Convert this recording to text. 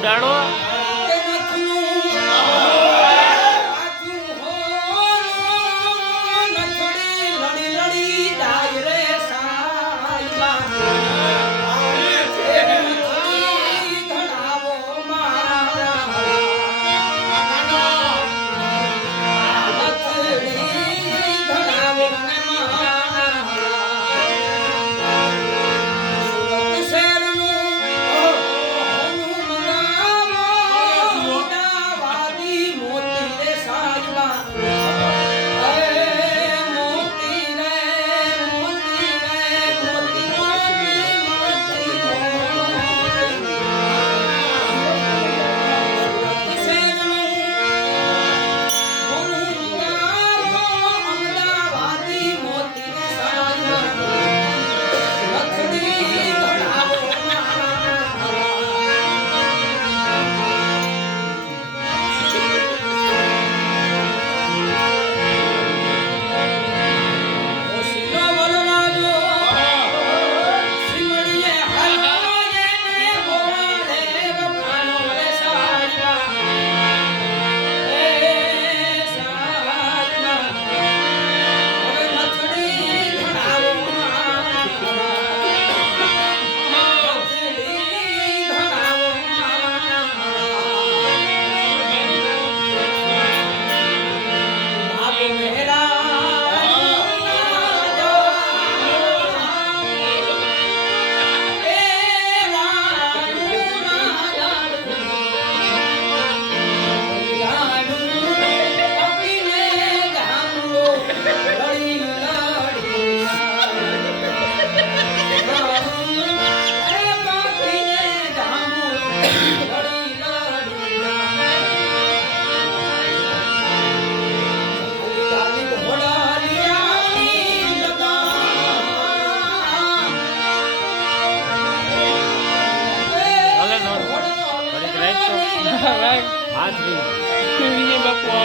ઉડાડો બાપુ